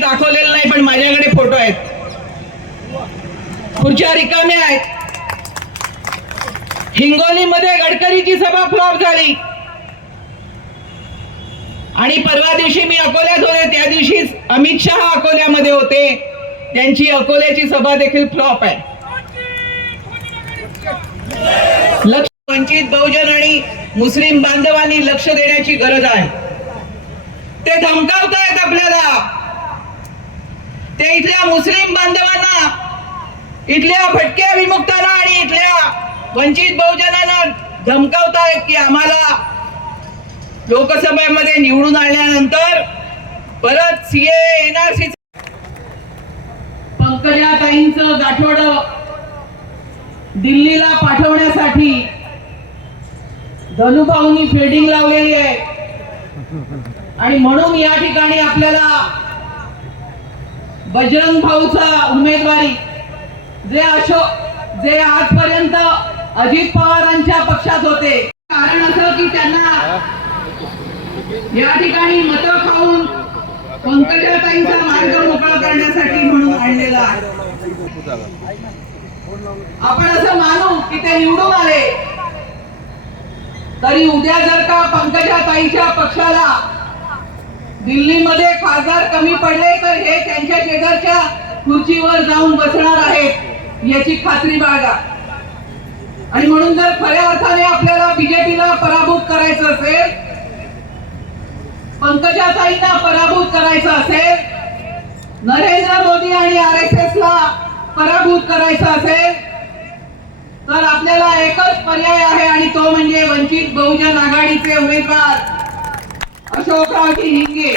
दाखवलेलं नाही पण माझ्याकडे फोटो आहेत. खुर्च्या रिकाम्या आहेत. हिंगोलीमध्ये गडकरीची सभा फ्लॉप झाली. आणि परवा दिवशी मी अकोल्यात होते त्या दिवशी अमित शहा अकोल्यामध्ये होते. त्यांची अकोल्याची सभा देखील फ्लॉप आहे. लक्ष वंचित बहुजन आणि मुस्लिम बांधवांनी लक्ष देण्याची गरज आहे. ते धमकावतायत आपल्याला. ते इथल्या मुस्लिम बांधवांना इथल्या भटक्या विमुक्तांना आणि इथल्या वंचित बहुजनांना धमकावतायत की आम्हाला लोकसभेमध्ये निवडून आल्यानंतर परत सीए एनआरसी पंकजा ताईंच गाठोड दिल्लीला पाठवण्यासाठी धनुभाऊनी फिल्डिंग लावलेली आहे. आणि म्हणून या ठिकाणी आपल्याला बजरंग भाऊचा उमेदवारी. जे अशोक जे आजपर्यंत अजित पवारांच्या पक्षात होते. कारण असं की त्यांना या ठिकाणी मत खाऊन पंकजाताईंचा मार्ग मोकळा करण्यासाठी म्हणून आणलेला आपण असं मानू की ते निवडून आले. तरी उद्या जर का पंकजाताईच्या पक्षाला दिल्लीमध्ये खासदार कमी पडले तर हे त्यांच्या खुर्चीवर जाऊन बसणार आहेत याची खात्री बाळगा. आणि म्हणून जर खऱ्या अर्थाने आपल्याला बीजेपीला पराभूत करायचं असेल पंकजाताईंना पराभूत करायचं असेल नरेंद्र मोदी आणि आर एस एस ला पराभूत करायचं असेल तर आपल्याला एकच पर्याय आहे आणि तो म्हणजे वंचित बहुजन आघाडीचे उमेदवार अशोकरावजी हिंगे.